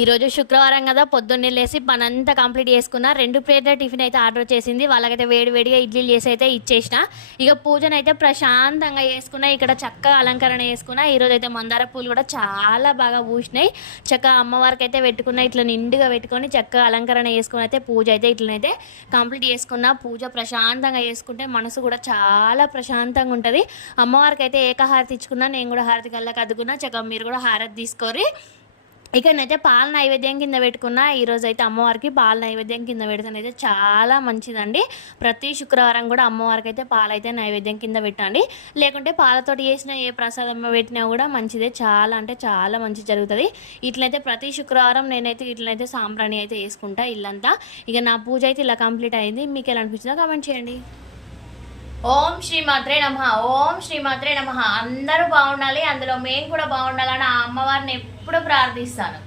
ఈరోజు శుక్రవారం కదా, పొద్దున్నే లేసి పనంతా కంప్లీట్ చేసుకున్న. 2 ప్లేట్ల టిఫిన్ అయితే ఆర్డర్ చేసింది. వాళ్ళకైతే వేడివేడిగా ఇడ్లీలు చేసి అయితే ఇచ్చేసిన. ఇక పూజనైతే ప్రశాంతంగా చేసుకున్నా. ఇక్కడ చక్కగా అలంకరణ చేసుకున్నా. ఈరోజు అయితే మందార పూలు కూడా చాలా బాగా పూసినాయి. చక్కగా అమ్మవారికి అయితే పెట్టుకున్నా. ఇట్లా నిండుగా పెట్టుకొని చక్కగా అలంకరణ చేసుకుని అయితే పూజ అయితే ఇట్లనైతే కంప్లీట్ చేసుకున్నా. పూజ ప్రశాంతంగా చేసుకుంటే మనసు కూడా చాలా ప్రశాంతంగా ఉంటుంది. అమ్మవారికి అయితే ఏకహారతి ఇచ్చుకున్నా. నేను కూడా హారతి కళ్ళకి అద్దుకున్నా. చక్కగా మీరు కూడా హారతి తీసుకోరి. ఇక్కడనైతే పాల నైవేద్యం కింద పెట్టుకున్న. ఈరోజు అయితే అమ్మవారికి పాల నైవేద్యం కింద పెడితేనైతే చాలా మంచిదండి. ప్రతి శుక్రవారం కూడా అమ్మవారికి అయితే పాలైతే నైవేద్యం కింద పెట్టండి. లేకుంటే పాలతోటి చేసిన ఏ ప్రసాదం పెట్టినా కూడా మంచిదే. చాలా అంటే చాలా మంచి జరుగుతుంది. ఇట్లయితే ప్రతి శుక్రవారం నేనైతే ఇట్లయితే సాంబ్రాణి అయితే వేసుకుంటా ఇల్లంతా. ఇక నా పూజ అయితే ఇలా కంప్లీట్ అయింది. మీకు ఎలా అనిపించిందో కామెంట్ చేయండి. ఓం శ్రీమాత్రే నమః. ఓం శ్రీమాత్రే నమః. అందరూ బాగుండాలి, అందులో మేము కూడా బాగుండాలని ఆ అమ్మవారిని ఎప్పుడు ప్రార్థిస్తాను.